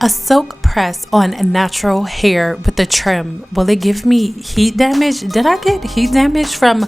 A silk press on natural hair with the trim, will it give me heat damage? Did I get heat damage from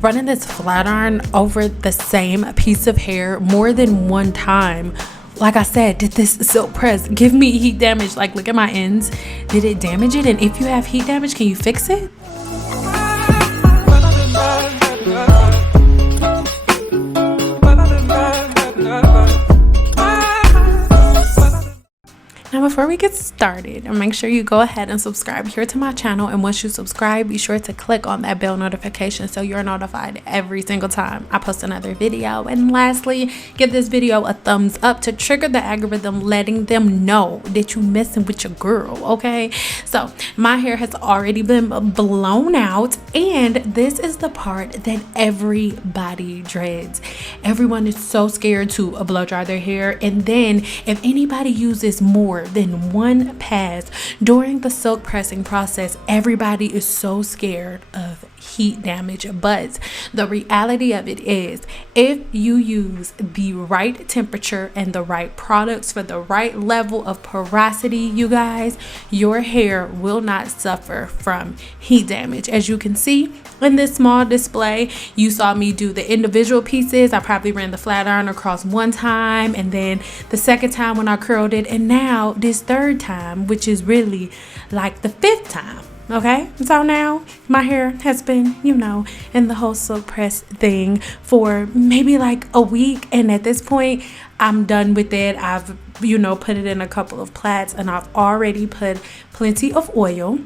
running this flat iron over the same piece of hair more than one time? Like I said, did this silk press give me heat damage? Like, look at my ends. Did it damage it? And if you have heat damage, can you fix it? Now, before we get started, make sure you go ahead and subscribe here to my channel. And once you subscribe, be sure to click on that bell notification so you're notified every single time I post another video. And lastly, give this video a thumbs up to trigger the algorithm, letting them know that you're messing with your girl, okay? So my hair has already been blown out, and this is the part that everybody dreads. Everyone is so scared to blow dry their hair, and then if anybody uses more than one pass during the silk pressing process, everybody is so scared of heat damage. But the reality of it is, if you use the right temperature and the right products for the right level of porosity, you guys, your hair will not suffer from heat damage. As you can see in this small display, you saw me do the individual pieces. I probably ran the flat iron across one time, and then the second time when I curled it, and now this third time, which is really like the fifth time. Okay, so now my hair has been, in the whole silk press thing for maybe like a week, and at this point I'm done with it. I've put it in a couple of plaits, and I've already put plenty of oil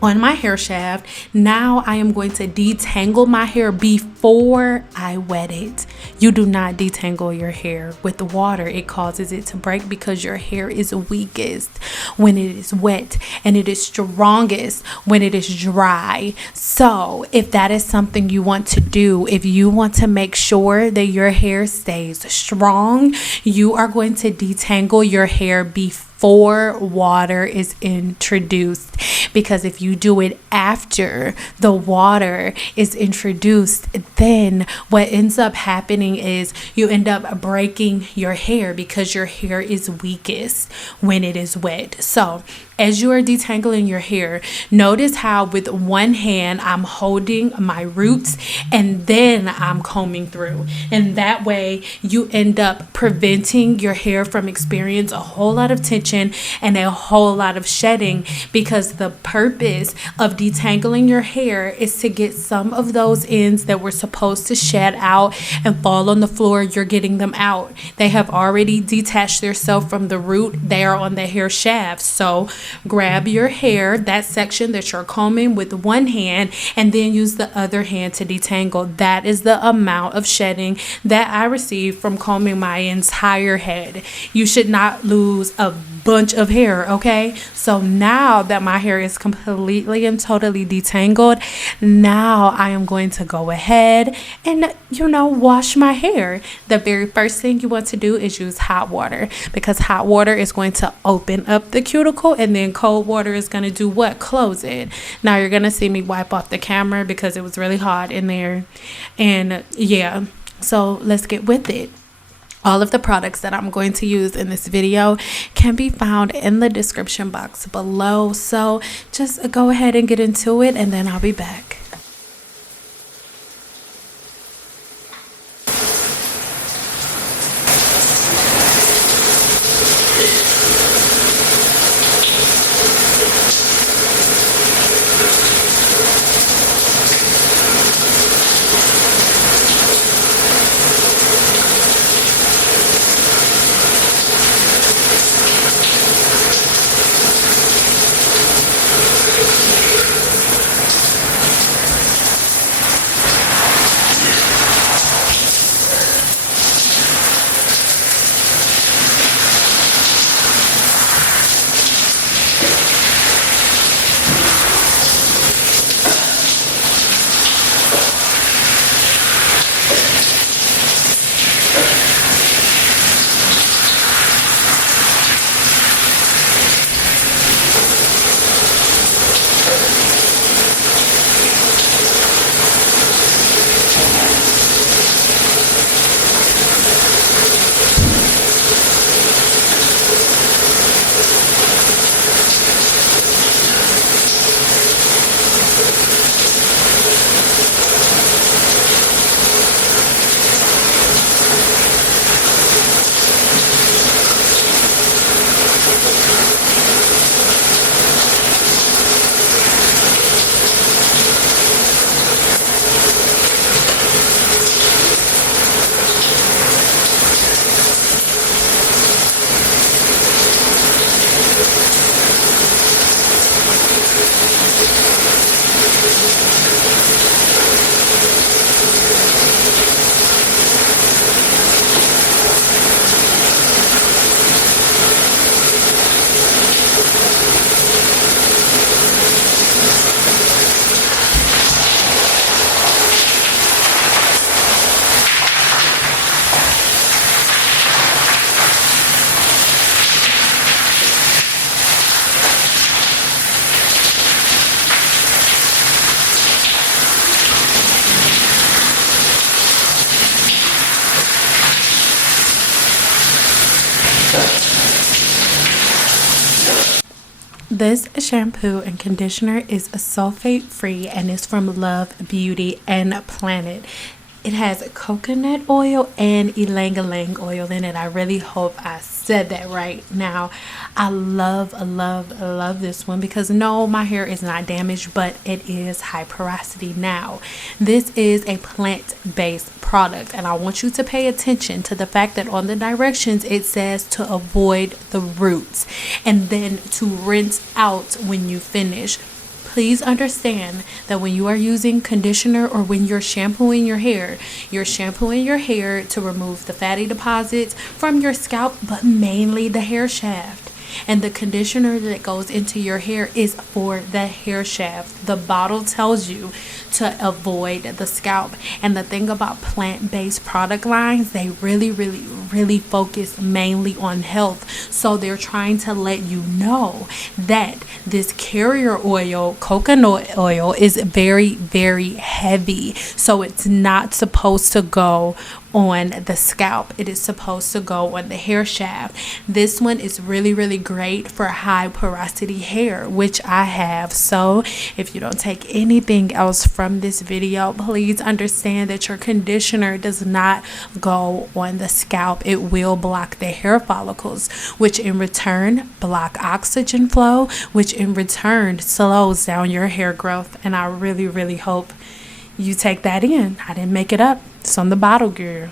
on my hair shaft. Now I am going to detangle my hair before I wet it. You do not detangle your hair with water. It causes it to break, because your hair is weakest when it is wet, and it is strongest when it is dry. So if that is something you want to do, if you want to make sure that your hair stays strong, you are going to detangle your hair before water is introduced. Because if you do it after the water is introduced, then what ends up happening is you end up breaking your hair, because your hair is weakest when it is wet. So as you are detangling your hair, notice how with one hand I'm holding my roots, and then I'm combing through. And that way you end up preventing your hair from experiencing a whole lot of tension and a whole lot of shedding, because the purpose of detangling your hair is to get some of those ends that were supposed to shed out and fall on the floor. You're getting them out. They have already detached themselves from the root. They are on the hair shaft. So grab your hair, that section that you're combing, with one hand, and then use the other hand to detangle. That is the amount of shedding that I received from combing my entire head. You should not lose a bunch of hair, okay? So now that my hair is completely and totally detangled, now I am going to go ahead and wash my hair. The very first thing you want to do is use hot water, because hot water is going to open up the cuticle, and then cold water is going to do what? Close it. Now you're going to see me wipe off the camera because it was really hot in there. And yeah, so let's get with it. All of the products that I'm going to use in this video can be found in the description box below. So just go ahead and get into it, and then I'll be back. This shampoo and conditioner is sulfate free and is from Love Beauty and Planet. It has coconut oil and ylang ylang oil in it. I really hope I said that right. Now, I love this one because no, my hair is not damaged, but it is high porosity. Now, this is a plant-based product, and I want you to pay attention to the fact that on the directions it says to avoid the roots and then to rinse out when you finish. Please understand that when you are using conditioner or when you're shampooing your hair to remove the fatty deposits from your scalp, but mainly the hair shaft. And the conditioner that goes into your hair is for the hair shaft. The bottle tells you to avoid the scalp. And the thing about plant-based product lines, they really focus mainly on health. So they're trying to let you know that this carrier oil, coconut oil, is very heavy. So it's not supposed to go on the scalp. It is supposed to go on the hair shaft. This one is really great for high porosity hair, which I have. So if you don't take anything else from this video, please understand that your conditioner does not go on the scalp. It will block the hair follicles, which in return block oxygen flow, which in return slows down your hair growth. And I really hope you take that in. I didn't make it up. It's on the bottle, girl.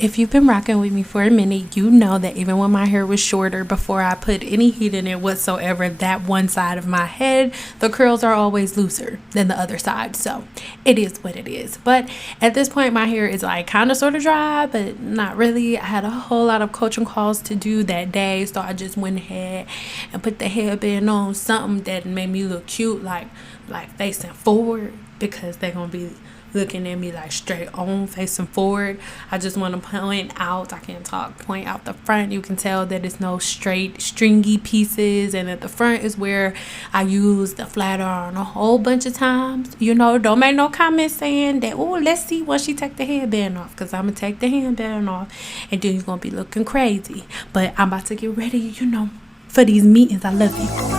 If you've been rocking with me for a minute, you know that even when my hair was shorter, before I put any heat in it whatsoever, that one side of my head, the curls are always looser than the other side. So it is what it is. But at this point, my hair is like kind of sort of dry, but not really. I had a whole lot of coaching calls to do that day. So I just went ahead and put the headband on, something that made me look cute, like facing forward, because they're going to be looking at me like straight on, facing forward. I just want to point out, I can't talk, point out the front. You can tell that it's no straight stringy pieces, and at the front is where I use the flat iron a whole bunch of times. You know, don't make no comments saying that, oh, let's see when she take the headband off, because I'm gonna take the headband off and then you're gonna be looking crazy. But I'm about to get ready, you know, for these meetings. I love you.